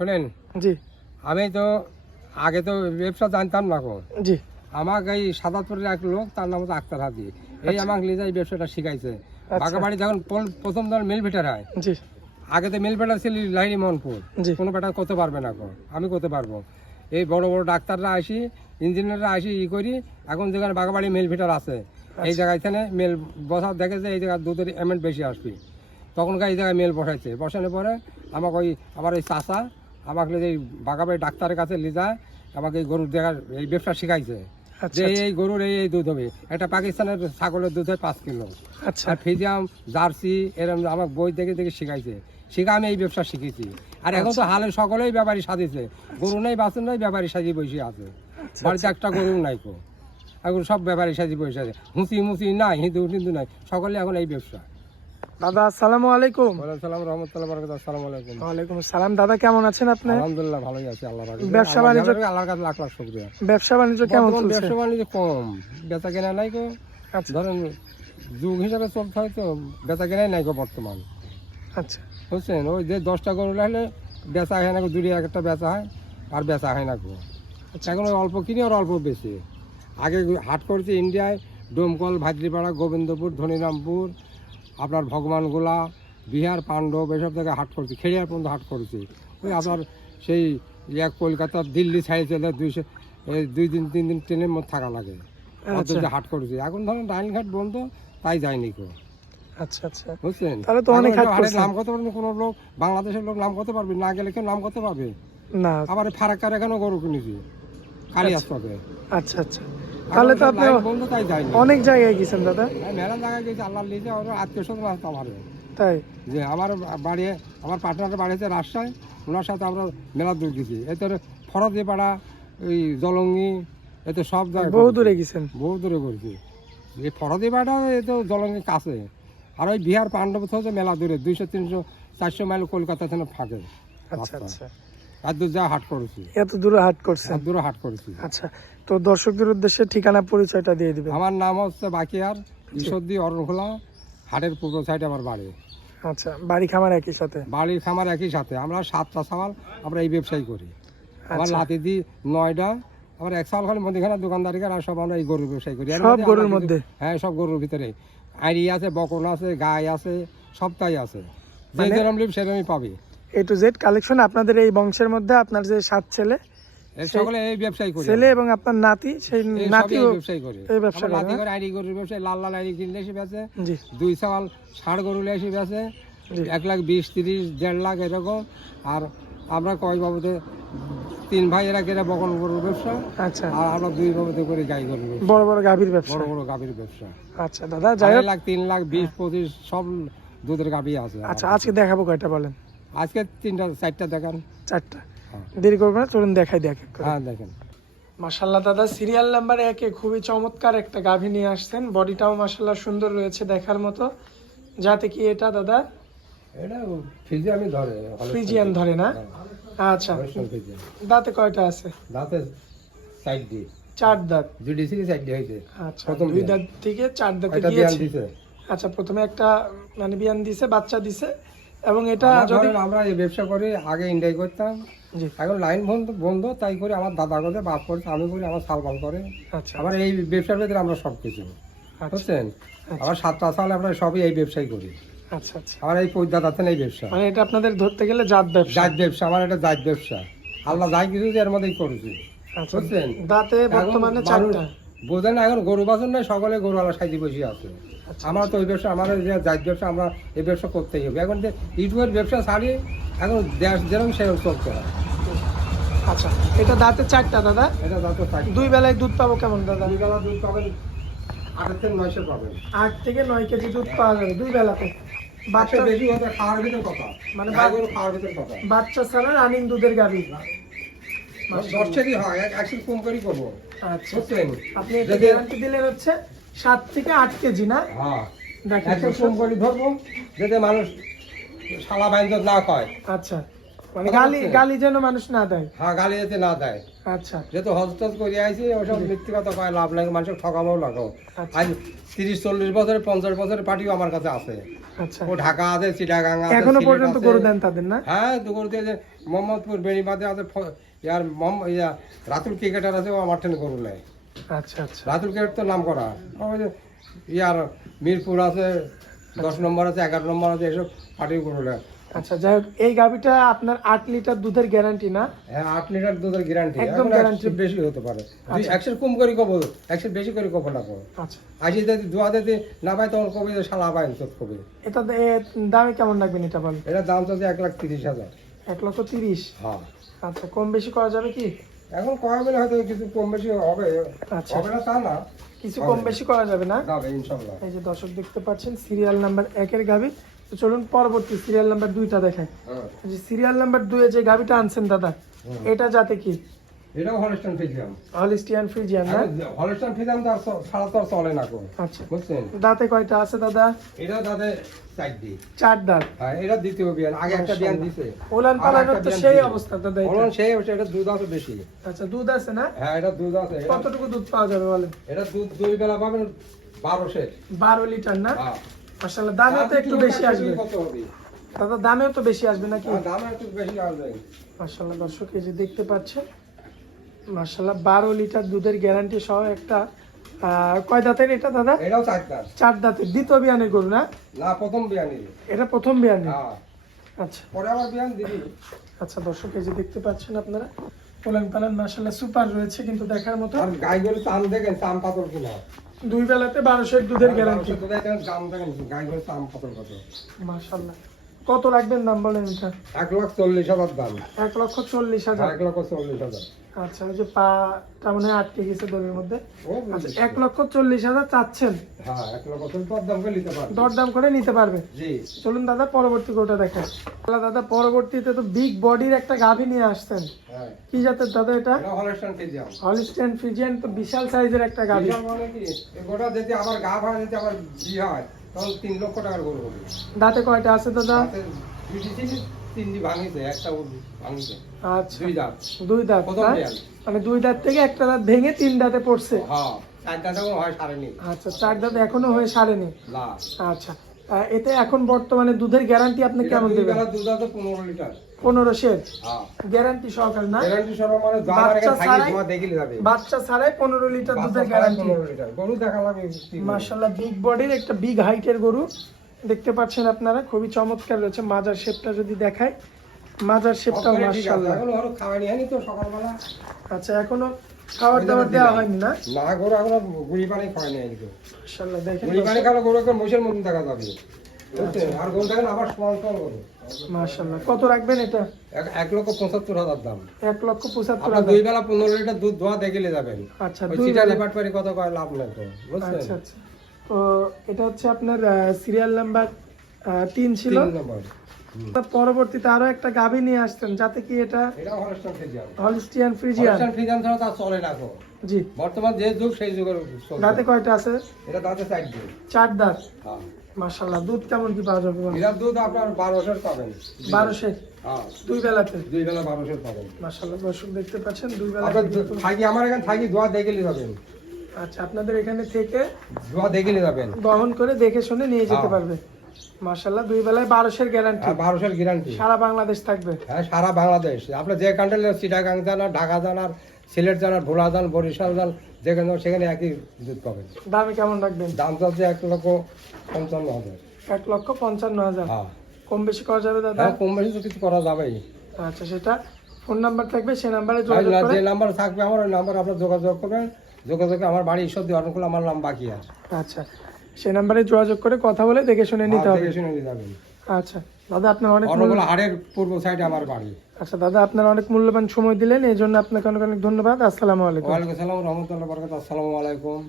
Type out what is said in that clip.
শোনেন? জি। আমি তো আগে তো ব্যবসা জানতাম না গো জি। আমাকে এই সাদাতপুরের এক লোক তার নাম হচ্ছে আক্তার হাজি এই আচ্ছা। আমাকে লিজা এই ব্যবসাটা শিখাইছে। আচ্ছা। বাগাবাড়ি যখন প্রথম ধর মিল ফিটার হয় জি। আগে তো মিল ফিটার ছিল লাইনি মোহনপুর। জি। কোনো বেটা করতে পারবে না গো আমি করতে পারব। এই বড় বড় ডাক্তাররা আসি ইঞ্জিনিয়াররা আসি ই করি এখন যেখানে বাগাবাড়ি মিল ফিটার আছে আচ্ছা। এই জায়গায় এখানে মেল বসা দেখে যে এই জায়গায় দুধের অ্যামাউন্ট বেশি আসবে। তখনকার এই জায়গায় মেল বসাইছে। বসানোর পরে আমাকে ওই আমার ওই চাষা আমাকে এই বাগাবাড়ি ডাক্তারের কাছে নিয়ে যায় আমাকে এই গরুর দেখার এই ব্যবসা শিখাইছে। আচ্ছা যে এই গরুর এই এই দুধ হবে। একটা পাকিস্তানের ছাগলের দুধ হয় পাঁচ কিলো। আচ্ছা। ফিজিয়াম জার্সি এরকম আমার বই দেখে দেখে শিখাইছে। শিখা আমি এই ব্যবসা শিখেছি। আর এখন তো হালে সকলেই ব্যাপারী সাজিয়েছে। গরু নেই বাসন নেই ব্যাপারী সাজিয়ে বসে আছে। বাড়িতে একটা গরু নাই কো। এখন সব ব্যাপারী সাজিয়ে বসে আছে। হুঁচি মুচি নাই হিন্দু হিন্দু নাই। সকলে এখন এই ব্যবসা। দাদা আসসালামু আলাইকুম। সালাম রহমতুল্লাহ বরকত আসসালামু আলাইকুম। ওয়ালাইকুম সালাম দাদা কেমন আছেন আপনি? আলহামদুলিল্লাহ ভালোই আছে আল্লাহ রাখে ব্যবসা বাণিজ্য- আল্লাহর কাছে লাখ লাখ শুকরিয়া। ব্যবসা বাণিজ্য কেমন চলছে? ব্যবসা বাণিজ্য কম। বেচা কেনা নাই গো। আচ্ছা। ধরেন যুগ হিসাবে চলতে হয় তো বেচা কেনাই নাই গো বর্তমান। আচ্ছা। বুঝছেন? ওই যে দশটা গরু হলে বেচা হয় না দুটি এক একটা বেচা হয় আর বেচা হয় না গো। এখন অল্প কিনে আর অল্প বেশি। আগে হাট করছে ইন্ডিয়ায় ডোমকল ভাদ্রিপাড়া গোবিন্দপুর ধনিরামপুর আপনার ভগবানগোলা বিহার পাণ্ডব এসব জায়গায় হাট করেছি খেড়িয়ার পর্যন্ত হাট করেছি। ওই আপনার সেই এক কলকাতা দিল্লি সাইড চলে দুইশো দুই দিন তিন দিন ট্রেনের মধ্যে থাকা লাগে। আচ্ছা। হাট করেছি। এখন ধরেন রাইনঘাট বন্ধ তাই যায়নি গো আচ্ছা আচ্ছা। তাহলে তো অনেক। নাম করতে পারবে? কোনো লোক বাংলাদেশের লোক নাম করতে পারবে? না গেলে কেউ নাম করতে পারবে না। আবার ফারাক্কার এখানেও গরু কিনেছি। আচ্ছা আচ্ছা। তাহলে তো আপনি অনেক জায়গায় গেছেন দাদা। মেলা জায়গায় গেছি আল্লাহ লিজে ওর আত্মীয় স্বজন আসতো আমার তাই? যে আমার বাড়ি আমার পার্টনারের বাড়ি হচ্ছে রাজশাহী ওনার সাথে আমরা মেলা দূর গেছি। এতে ফরদি পাড়া ওই জলঙ্গি এতে সব জায়গায় বহু দূরে গেছেন? বহু দূরে করছি এই ফরদি পাড়া এ তো জলঙ্গি কাছে। আর ওই বিহার পাণ্ডব হচ্ছে মেলা দূরে দুইশো তিনশো চারশো মাইল কলকাতা থেকে ফাঁকে। আচ্ছা আচ্ছা। হাট করেছি। এত দূরে হাট করছেন? আর দূরে হাট করেছি। আচ্ছা তো দর্শকদের উদ্দেশ্যে ঠিকানা পরিচয়টা দিয়ে দিবেন। আমার নাম হচ্ছে বাকিয়ার ঈশ্বরদী অরণখোলা হাটের পূর্ব সাইডে আমার বাড়ি। আচ্ছা বাড়ি খামার একই সাথে? খামার একই সাথে। আমরা সাতটা সামাল আমরা এই ব্যবসায়ী করি। আমার আচ্ছা। লাতি দি নয়টা আমার এক সাল খালি মধ্যখানে দোকানদারি করে আর সব আমরা এই গরুর ব্যবসায়ী করি। সব গরুর মধ্যে? হ্যাঁ সব গরুর ভিতরে। আইরি আছে বকন আছে গাই আছে সবটাই আছে। যে মানে- যেরকম লিপ সেরকমই পাবে। এ টু জেড কালেকশন আপনাদের এই বংশের মধ্যে আপনার যে সাত ছেলে সকলে এই ব্যবসায়ী করি ছেলে এবং আপনার নাতি সেই এই ব্যবসায়ী করি। এই ব্যবসা করে, নাতি। হ্যাঁ? করে আইরি গরুর ব্যবসায়ী লাল লাল আইরি কিনলে এসে বেচে। জি। দুই সাল ষাট গরু এসে বেচে। এক লাখ বিশ তিরিশ দেড় লাখ এরকম। আর আমরা কয় বাবুতে তিন ভাই এরা কেরা বকন গরুর ব্যবসা। আচ্ছা। আর আমরা দুই বাবুতে করে গাই গরুর ব্যবসা। বড় বড় গাভীর ব্যবসা। বড় বড় গাভীর ব্যবসা। আচ্ছা দাদা যাই লাখ তিন লাখ বিশ পঁচিশ সব দুধের গাভী আছে। আচ্ছা আজকে দেখাবো কয়টা বলেন। আজকে তিনটা চারটা দেখান। চারটা। দেরি করব না চলুন দেখাই দেখ হ্যাঁ দেখেন। মাসাল্লাহ দাদা সিরিয়াল নাম্বার একে খুবই চমৎকার একটা গাভী নিয়ে আসছেন। বডিটাও মাসাল্লাহ সুন্দর রয়েছে দেখার মতো। যাতে কি এটা দাদা? এটা ফিজিয়ামি ধরে ফ্রিজিয়ান ধরে না? আচ্ছা। দাঁতে কয়টা আছে? দাঁতে সাইড দিয়ে। চার দাঁত। জুডিসি সাইড দিয়ে হয়েছে। আচ্ছা দুই দাঁত থেকে চার দাঁতে এটা গিয়েছে? আচ্ছা প্রথমে একটা মানে বিয়ান দিছে বাচ্চা দিছে। এবং এটা যদি আমরা এই ব্যবসা করি আগে ইন্ডিয়ায় করতাম। জি। এখন লাইন বন্ধ বন্ধ তাই করে আমার দাদা করে বাপ করে আমি করি আমার সালবাল করে। আচ্ছা। আবার এই ব্যবসার ভিতরে আমরা সব কিছু। আচ্ছা। বুঝছেন? আবার সাতটা সাল আমরা সবই এই ব্যবসাই করি। আচ্ছা আচ্ছা। আমার এই পৈদাতাতে এই ব্যবসা। মানে এটা আপনাদের ধরতে গেলে জাত ব্যবসা। জাত ব্যবসা আমার এটা জাত ব্যবসা। আল্লাহ যাই কিছু এর মধ্যেই করেছি। আচ্ছা। বুঝছেন? দাঁতে বর্তমানে চারটা। বোঝেন না এখন গরু বাছন নাই সকলে গরু আলা সাইজি বসে আছে। আচ্ছা আমার তো ওই ব্যবসা আমার যে জাত ব্যবসা আমরা এই ব্যবসা করতেই হবে। এখন যে ইউটিউবের ব্যবসা ছাড়ি এখন দেশ যেরকম সেরকম চলতে হয়। আচ্ছা এটা দাঁতের চারটা দাদা? এটা দাঁতের চাই দুই বেলায় দুধ পাবো কেমন দাদা? দুই বেলা দুধ পাবেন আটের থেকে নয়শো পাবেন। আট থেকে নয় কেজি দুধ পাওয়া যাবে দুই বেলাতে। বাচ্চা বেশি হতে খাওয়ার ভিতর কথা। মানে খাওয়ার ভিতর কথা। বাচ্চা ছাড়া রানিং দুধের গাড়ি। দশ থেকে হয় এক- একশো কম করেই করব। আচ্ছা। বুঝছেন আপনি এটা গ্যারান্টি দিলেন হচ্ছে সাত থেকে আট কেজি না? হ্যাঁ। দেখেন কম করে ধরবো যাতে মানুষ শালা বাইন্দ না খায় আচ্ছা। মানে গালি গালি যেন মানুষ না দেয়। হ্যাঁ গালি যাতে না দেয়। আচ্ছা। যেহেতু হজটজ করে আইছি ওসব মিথ্যে কথা কয় লাভ লাগে মানুষের ঠকামও আচ্ছা। আজ তিরিশ চল্লিশ বছরের পঞ্চাশ বছরের পার্টিও আমার কাছে আছে। আচ্ছা। ও ঢাকা আছে চিটাগাং আছে এখনও পর্যন্ত গরু দেন তাদের না? হ্যাঁ গরু দিয়ে মোহাম্মদপুর বেড়িবাদে আছে ইয়ার মোহাম্মদ ইয়া রাতুল ক্রিকেটার আছে ও আমার ট্রেন গরু নেয়। আচ্ছা আচ্ছা। রাতুল ক্রিকেট তো নাম করা ইয়ার মিরপুর আছে দশ নম্বর আছে এগারো নম্বর আছে এসব পার্টির গরু নেয়। আচ্ছা যাই হোক এই গাভিটা আপনার আট লিটার দুধের গ্যারান্টি না? হ্যাঁ আট লিটার দুধের গ্যারান্টি একদম গ্যারান্টি বেশি হতে পারে। আচ্ছা। একশো কম করে কব একশো বেশি করে কব না কব আচ্ছা। আশি যদি দোয়া দিতে না পাই তখন কবি সালা পায় তোর কবি। এটা দামে কেমন লাগবেন এটা বলেন এটা দাম তো এক লাখ তিরিশ হাজার। এক লক্ষ তিরিশ? হ্যাঁ। আচ্ছা কম বেশি করা যাবে কি? এখন করা গেলে হয়তো কিছু কম বেশি হবে। আচ্ছা। হবে না তা না। কিছু কম বেশি করা যাবে না? এই যে দর্শক দেখতে পাচ্ছেন সিরিয়াল নাম্বার একের গাবি তো চলুন পরবর্তী সিরিয়াল নাম্বার দুইটা দেখায় হ্যাঁ। যে সিরিয়াল নাম্বার দুয়ে যে গাভিটা আনছেন দাদা এটা যাতে কি? এটাও হলস্টান ফিজিয়াম। হলিস্টিয়ান ফ্রিজিয়ান না? হলস্টান ফিজিয়াম তো চলে না কোন আচ্ছা। বুঝছেন? দাঁতে কয়টা আছে দাদা? এটা চার দাঁত। হ্যাঁ এটা দ্বিতীয় বিয়ান আগে একটা বিয়ান দিছে। ওলান পালানোর তো সেই অবস্থা দাদা এটা। সেই হচ্ছে এটা দুধ আছে বেশি। আচ্ছা দুধ আছে না? হ্যাঁ এটা দুধ আছে। কতটুকু দুধ পাওয়া যাবে বলেন? এটা দুধ দুই বেলা পাবেন বারোশে বারো লিটার না? হ্যাঁ। তো একটু বেশি আসবে। কত হবে? দাদা দামেও তো বেশি আসবে নাকি? দাম একটু বেশি আসবে। দর্শক এই যে দেখতে পাচ্ছেন মাসাল্লাহ বারো লিটার দুধের গ্যারান্টি সহ একটা কয় দাঁতের এটা দাদা? এটাও চারটার চার দাঁতের দ্বিতীয় বিয়ানের গরু না? না প্রথম বিয়ানি এটা প্রথম বিয়ানি? হ্যাঁ। আচ্ছা। পরে আবার বিয়ান দিবি। আচ্ছা দর্শক এই যে দেখতে পাচ্ছেন আপনারা পোলান পালান মাসাল্লাহ সুপার রয়েছে কিন্তু দেখার মতো। আর গাই গরু চাম দেখেন চাম পাতল কিনা। দুই বেলাতে বারোশের দুধের গ্যারান্টি বারোশো তো দেখেন গাই গরু চাম পাতল কত। মাসাল্লাহ কত রাখবেন দাম বলেন এটা? এক লাখ চল্লিশ হাজার দাম। এক লক্ষ চল্লিশ হাজার? এক লক্ষ চল্লিশ হাজার। আচ্ছা ওই যে পাটা মনে হয় আটকে গেছে দলের মধ্যে। আচ্ছা। এক লক্ষ চল্লিশ হাজার চাচ্ছেন? হ্যাঁ এক লক্ষ চল্লিশ হাজার দাম করে নিতে পারবে। দরদাম করে নিতে পারবে? জি। চলুন দাদা পরবর্তী কোটা দেখেন। তাহলে দাদা পরবর্তীতে তো বিগ বডির একটা গাভী নিয়ে আসছেন। হ্যাঁ। কি জাতের দাদা এটা? হলস্টান ফিজিয়ান তো বিশাল সাইজের একটা গাভী। মানে গোটা যদি আবার গা ভাড়া যদি আবার জি হয় তখন তিন লক্ষ টাকার গরু হবে। দাঁতে কয়টা আছে দাদা? তিনটি ভাঙিছে একটা ভাঙিছে। আচ্ছা। দুই দাঁত। দুই দাঁত মানে দুই দাঁত থেকে একটা দাঁত ভেঙে তিন দাঁতে পড়ছে? হ্যাঁ হয় সারেনি। আচ্ছা চার দাঁত এখনও হয়ে সারেনি? না। আচ্ছা। এতে এখন বর্তমানে দুধের গ্যারান্টি আপনি কেমন দেবেন? দুধ আছে পনেরো লিটার। পনেরো হ্যাঁ। গ্যারান্টি সহকারে না? গ্যারান্টি সরব মানে বাচ্চা ছাড়াই- দেখিলে যাবে বাচ্চা ছাড়াই পনেরো লিটার দুধের গ্যারান্টি গরু দেখা লাগবে মার্শাল্লাহ বিগ বডির একটা বিগ হাইটের গরু। দেখতে পাচ্ছেন আপনারা খুবই চমৎকার রয়েছে। মাজার শেপটা যদি দেখায় মাজার শেপটাও সবকটাই মার্শাল্লাহ এখনও তো সকালবেলা? আচ্ছা এখনও খাবার দাবার দেওয়া হয়নি না? না গরু এখনও গুড়ি পানি খাওয়ানি মার্শাল্লাহ দেখেন গুড়ি পানি খাওয়ালে গরু মহিষের মতন দেখা যাবে। বুঝছেন? আর গরু দেখেন আবার সমান সমান গরু মার্শাল্লাহ কত রাখবেন এটা? এক- এক লক্ষ পঁচাত্তর হাজার দাম। এক লক্ষ পঁচাত্তর হাজার। দুই বেলা পনেরো লিটার দুধ দোয়া দেখিলে যাবেন। আচ্ছা দুই বেলা। রিপার্ট কত কয় লাভ নেই তো আচ্ছা আচ্ছা। তো এটা হচ্ছে আপনার সিরিয়াল নাম্বার তিন ছিল। তিন নম্বর। তার পরবর্তীতে আরও একটা গাভী নিয়ে আসতেন যাতে কি এটা হলিস্টিয়ান ফ্রিজিয়ান হলস্টান ফ্রিজিয়ান ছাড়া তা চলে না জি। বর্তমান যে যুগ সেই যুগের। দাঁতে কয়টা আছে? এটা দাঁতে চার চার দাঁত। হ্যাঁ। মাশাল্লাহ দুধ কেমন কি পাওয়া যাবে? এটার দুধ আপনার বারোশের পাবেন। বারোশের? হ্যাঁ। দুই বেলাতে? দুই বেলা বারোশের পাবেন। মাশাল্লাহ দর্শক দেখতে পাচ্ছেন দুই বেলা থাকি আমার এখানে থাকি দোয়া দেখিলে যাবেন। আচ্ছা আপনাদের এখানে থেকে দোয়া দেখিলে যাবেন। বহন করে দেখে শুনে নিয়ে যেতে হ্যাঁ। পারবে। মাশাল্লাহ দুই বেলায় বারোশের গ্যারান্টি আর বারোশের গ্যারান্টি সারা বাংলাদেশ থাকবে। হ্যাঁ সারা বাংলাদেশ। আপনার যে কান্ট্রি চিটাগাং আর ঢাকা যান আর সিলেট আর ভোলা যান বরিশাল যান যেখানে সেখানে একই দুধ পাবেন। দামে কেমন রাখবেন? দাম চাচ্ছে এক লক্ষ পঞ্চান্ন হাজার। এক লক্ষ পঞ্চান্ন হাজার? হ্যাঁ। কম বেশি করা যাবে দাদা? হ্যাঁ কম বেশি তো কিছু করা যাবেই। আচ্ছা সেটা ফোন নাম্বার থাকবে সে নাম্বারে যোগাযোগ করে যে নাম্বার থাকবে আমার ওই নাম্বার আপনার যোগাযোগ করবেন। যোগাযোগে আমার বাড়ি ঈশ্বর দিয়ে অনুকূল আমার নাম বাকি আছে। আচ্ছা সে নাম্বারে যোগাযোগ করে কথা বলে দেখে শুনে নিতে হবে। দেখে শুনে নিতে হবে। আচ্ছা। দাদা আপনার অনেক হাড়ের পূর্ব সাইডে আমার বাড়ি। আচ্ছা দাদা আপনার অনেক মূল্যবান সময় দিলেন এই জন্য আপনাকে অনেক অনেক ধন্যবাদ। আসসালামু আলাইকুম। ওয়ালাইকুম আসসালাম রহমতুল্লাহ বরকাত। আসসালামু আলাইকুম।